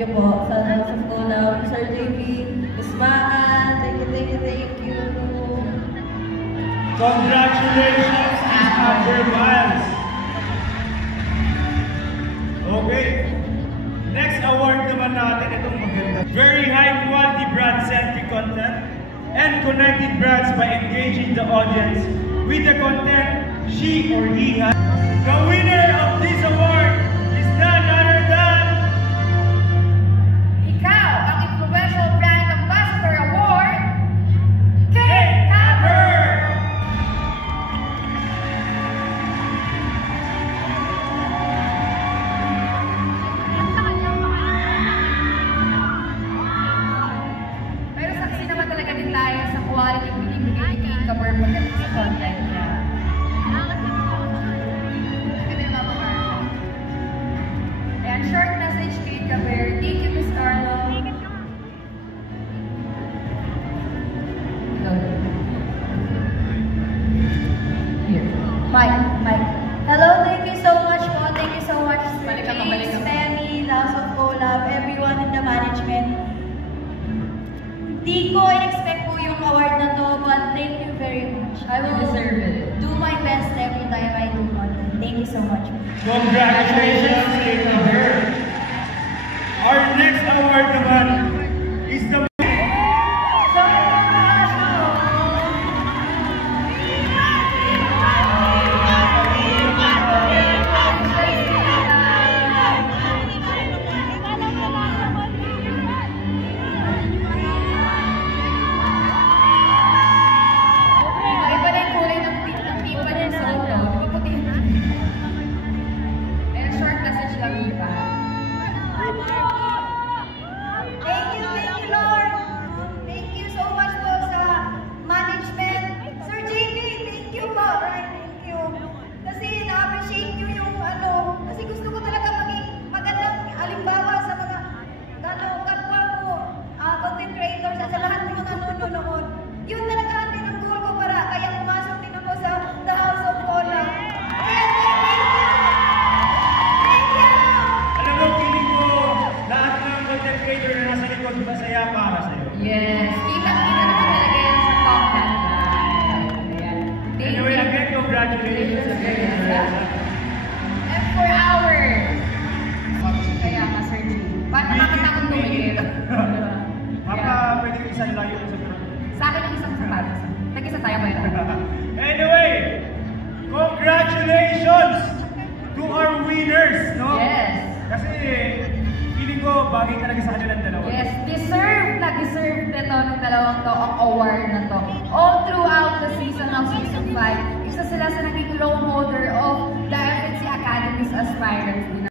you po sa House of Collab, Sir JB, Miss Maan, thank you. Congratulations, Amber Miles. Okay. Next award naman natin, itong maganda. Very high quality brand-centric content and connected brands by engaging the audience with the content she or he has. The winner of this award is none other than ikaw, ang Influential Brand Ambassador Award, Kate Tapper! Pero saksi naman talaga din tayo sa quality ng binibigay ni Kate Tapper pagdating sa content niya. And short message, Kate Tapper. Thank you, Miss Carlo. Here. Mike. Hello, thank you so much po. Thank you so much, Sir James, Femi, House of Collab, everyone in the management. Di ko in-expect po yung award na to, but thank you very much. I will deserve it. Do my best every time I do content. Thank you so much. congratulations, Kate Tapper. Our next award naman is the Thank you, Lord. Thank you so much po sa management. Sir JB, thank you po. Thank you. Kasi na-appreciate nyo yung kasi gusto ko talaga maging magandang halimbawa sa mga kapwa mo, content creators at sa lahat ng mga nanonood. Yun talaga ang tinanggol ko kaya pumasok din ako sa The House of Collab. Kaya thank you! alam mo, feeling ko lahat ng content creator na nasa likod masaya para sa'yo. Yes, kita-kita naman talaga yan sa content. Anyway, again, congratulations again. And for hours. Kaya nga, Sir G. Paano makatakot tumigil? Baka pwede yung isang layo sa front. Sa akin yung isang sapatos. Nag-isa tayo ba yun? Anyway, congratulations to our winners, no? Yes. Kasi feeling ko bagay talaga sa kanilang dalawa. Yes, deserve nito ng dalawang to ang award na to. All throughout the season of Season 5, isa sila sa naging role model of the FNC Academy's aspirants.